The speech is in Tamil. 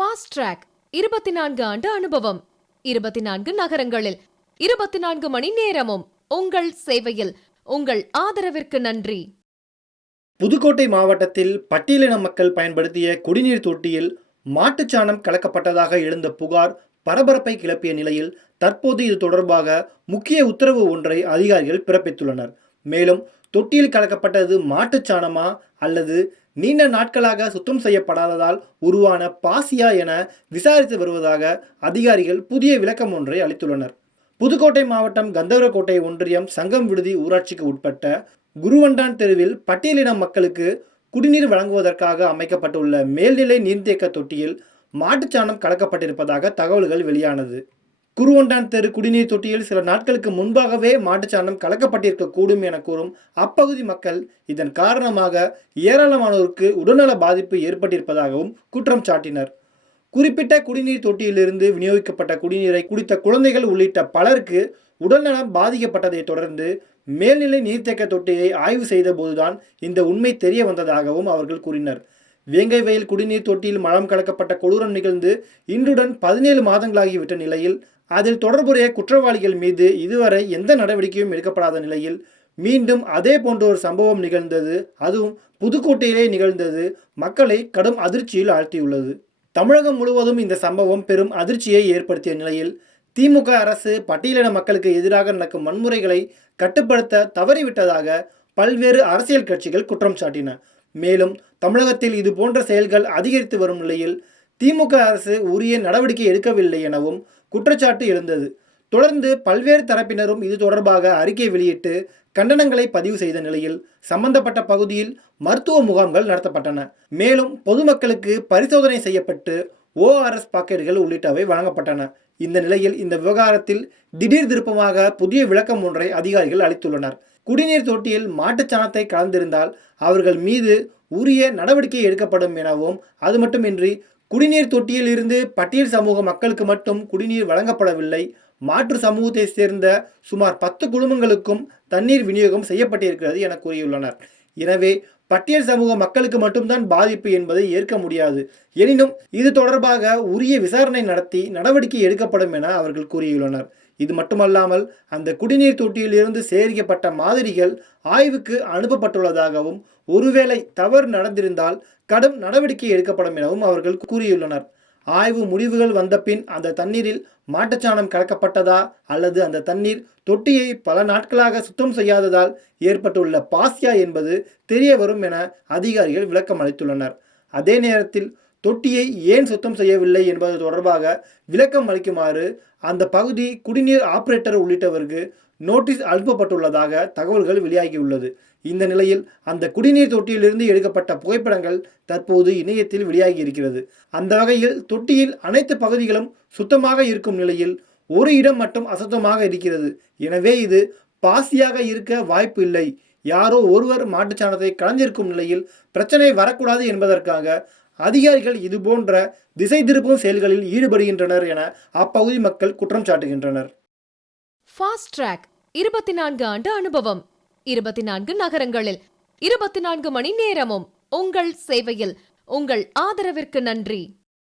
ஃபாஸ்ட் ட்ராக் இருபத்தி நான்கு ஆண்டு அனுபவம். இருபத்தி நான்கு நகரங்களில் இருபத்தி நான்கு மணி நேரமும் உங்கள் சேவையில் உங்கள் ஆதரவிற்கு நன்றி. புதுக்கோட்டை மாவட்டத்தில் பட்டியலின மக்கள் பயன்படுத்திய குடிநீர் தொட்டியில் மாட்டுச்சாணம் கலக்கப்பட்டதாக எழுந்த புகார் பரபரப்பை கிளப்பிய நிலையில் தற்போது இது தொடர்பாக முக்கிய உத்தரவு ஒன்றை அதிகாரிகள் பிறப்பித்துள்ளனர். மேலும் தொட்டியில் கலக்கப்பட்டது மாட்டுச்சாணமா அல்லது நீண்ட நாட்களாக சுத்தம் செய்யப்படாததால் உருவான பாசியா என விசாரித்து வருவதாக அதிகாரிகள் புதிய விளக்கம் ஒன்றை அளித்துள்ளனர். புதுக்கோட்டை மாவட்டம் கந்தவரக்கோட்டை ஒன்றியம் சங்கம் விடுதி ஊராட்சிக்கு உட்பட்ட குருவண்டான் தெருவில் பட்டியலின மக்களுக்கு குடிநீர் வழங்குவதற்காக அமைக்கப்பட்டுள்ள மேல்நிலை நீர்த்தேக்க தொட்டியில் மாட்டுச்சாணம் கலக்கப்பட்டிருப்பதாக தகவல்கள் வெளியானது. குருவொண்டான் தெரு குடிநீர் தொட்டியில் சில நாட்களுக்கு முன்பாகவே மாட்டுச்சாணம் கலக்கப்பட்டிருக்கக்கூடும் என கூறும் அப்பகுதி மக்கள் இதன் காரணமாக ஏராளமானோருக்கு உடல்நல பாதிப்பு ஏற்பட்டிருப்பதாகவும் குற்றம் சாட்டினர். குறிப்பிட்ட குடிநீர் தொட்டியிலிருந்து விநியோகிக்கப்பட்ட குடிநீரை குடித்த குழந்தைகள் உள்ளிட்ட பலருக்கு உடல்நலம் பாதிக்கப்பட்டதை தொடர்ந்து மேல்நிலை நீர்த்தேக்க தொட்டியை ஆய்வு செய்தபோதுதான் இந்த உண்மை தெரிய வந்ததாகவும் அவர்கள் கூறினர். வேங்கை வயல் குடிநீர் தொட்டியில் மலம் கலக்கப்பட்ட கொடூரம் நிகழ்ந்து இன்றுடன் பதினேழு மாதங்களாகிவிட்ட நிலையில் அதில் தொடர்புடைய குற்றவாளிகள் மீது இதுவரை எந்த நடவடிக்கையும் எடுக்கப்படாத நிலையில் மீண்டும் அதே போன்ற ஒரு சம்பவம் நிகழ்ந்தது. அதுவும் புதுக்கோட்டையிலே நிகழ்ந்தது. மக்களை கடும் அதிர்ச்சியில் ஆழ்த்தியுள்ளது. தமிழகம் முழுவதும் இந்த சம்பவம் பெரும் அதிர்ச்சியை ஏற்படுத்திய நிலையில் திமுக அரசு பட்டியலின மக்களுக்கு எதிராக நடக்கும் வன்முறைகளை கட்டுப்படுத்த தவறிவிட்டதாக பல்வேறு அரசியல் கட்சிகள் குற்றம் சாட்டின. மேலும் தமிழகத்தில் இது போன்ற செயல்கள் அதிகரித்து வரும் நிலையில் திமுக அரசு உரிய நடவடிக்கை எடுக்கவில்லை எனவும் குற்றச்சாட்டு எழுந்தது. தொடர்ந்து பல்வேறு தரப்பினரும் இது தொடர்பாக அறிக்கை வெளியிட்டு கண்டனங்களை பதிவு செய்த நிலையில் சம்பந்தப்பட்ட பகுதியில் மருத்துவ முகாம்கள் நடத்தப்பட்டன. மேலும் பொதுமக்களுக்கு பரிசோதனை செய்யப்பட்டு ஓஆர்எஸ் பாக்கெட்டுகள் உள்ளிட்டவை வழங்கப்பட்டன. இந்த நிலையில் இந்த விவகாரத்தில் திடீர் திருப்பமாக புதிய விளக்கம் ஒன்றை அதிகாரிகள் அளித்துள்ளனர். குடிநீர் தொட்டியில் மாட்டுச்சாணத்தை கலந்திருந்தால் அவர்கள் மீது உரிய நடவடிக்கை எடுக்கப்படும் எனவும் அது மட்டுமின்றி குடிநீர் தொட்டியில் இருந்து பட்டியல் சமூக மக்களுக்கு மட்டும் குடிநீர் வழங்கப்படவில்லை. மாற்று சமூகத்தை சேர்ந்த சுமார் பத்து குடும்பங்களுக்கும் தண்ணீர் விநியோகம் செய்யப்பட்டிருக்கிறது என கூறியுள்ளனர். எனவே பட்டியல் சமூக மக்களுக்கு மட்டும்தான் பாதிப்பு என்பதை ஏற்க முடியாது. எனினும் இது தொடர்பாக உரிய விசாரணை நடத்தி நடவடிக்கை எடுக்கப்படும் என அவர்கள் கூறியுள்ளனர். இது மட்டுமல்லாமல் அந்த குடிநீர் தொட்டியிலிருந்து சேகரிக்கப்பட்ட மாதிரிகள் ஆய்வுக்கு அனுப்பப்பட்டுள்ளதாகவும் ஒருவேளை தவறு நடந்திருந்தால் கடும் நடவடிக்கை எடுக்கப்படும் எனவும் அவர்கள் கூறியுள்ளனர். ஆய்வு முடிவுகள் வந்தபின் அந்த தண்ணீரில் மாட்டுச்சாணம் கலக்கப்பட்டதா அல்லது அந்த தண்ணீர் தொட்டியை பல நாட்களாக சுத்தம் செய்யாததால் ஏற்பட்டுள்ள பாசியா என்பது தெரிய வரும் என அதிகாரிகள் விளக்கம் அளித்துள்ளனர் அதே நேரத்தில் தொட்டியை ஏன் சுத்தம் செய்யவில்லை என்பது தொடர்பாக விளக்கம் அளிக்குமாறு அந்த பகுதி குடிநீர் ஆபரேட்டர் உள்ளிட்டவருக்கு நோட்டீஸ் அனுப்பப்பட்டுள்ளதாக தகவல்கள் வெளியாகியுள்ளது. இந்த நிலையில் அந்த குடிநீர் தொட்டியிலிருந்து எடுக்கப்பட்ட புகைப்படங்கள் தற்போது இணையத்தில் வெளியாகி இருக்கிறது அந்த வகையில் தொட்டியில் அனைத்து பகுதிகளும் சுத்தமாக இருக்கும் நிலையில் ஒரு இடம் மட்டும் அசுத்தமாக இருக்கிறது. எனவே இது பாசியாக இருக்க வாய்ப்பு இல்லை. யாரோ ஒருவர் மாட்டுச்சாணத்தை கலந்திருக்கும் நிலையில் பிரச்சனை வரக்கூடாது என்பதற்காக அதிகாரிகள் இதுபோன்ற திசை திருப்பும் செயல்களில் ஈடுபடுகின்றனர் என அப்பகுதி மக்கள் குற்றம் சாட்டுகின்றனர். ஃபாஸ்ட் ட்ராக் இருபத்தி நான்கு ஆண்டு அனுபவம். இருபத்தி நான்கு நகரங்களில் இருபத்தி நான்கு மணி நேரமும் உங்கள் சேவையில். உங்கள் ஆதரவிற்கு நன்றி.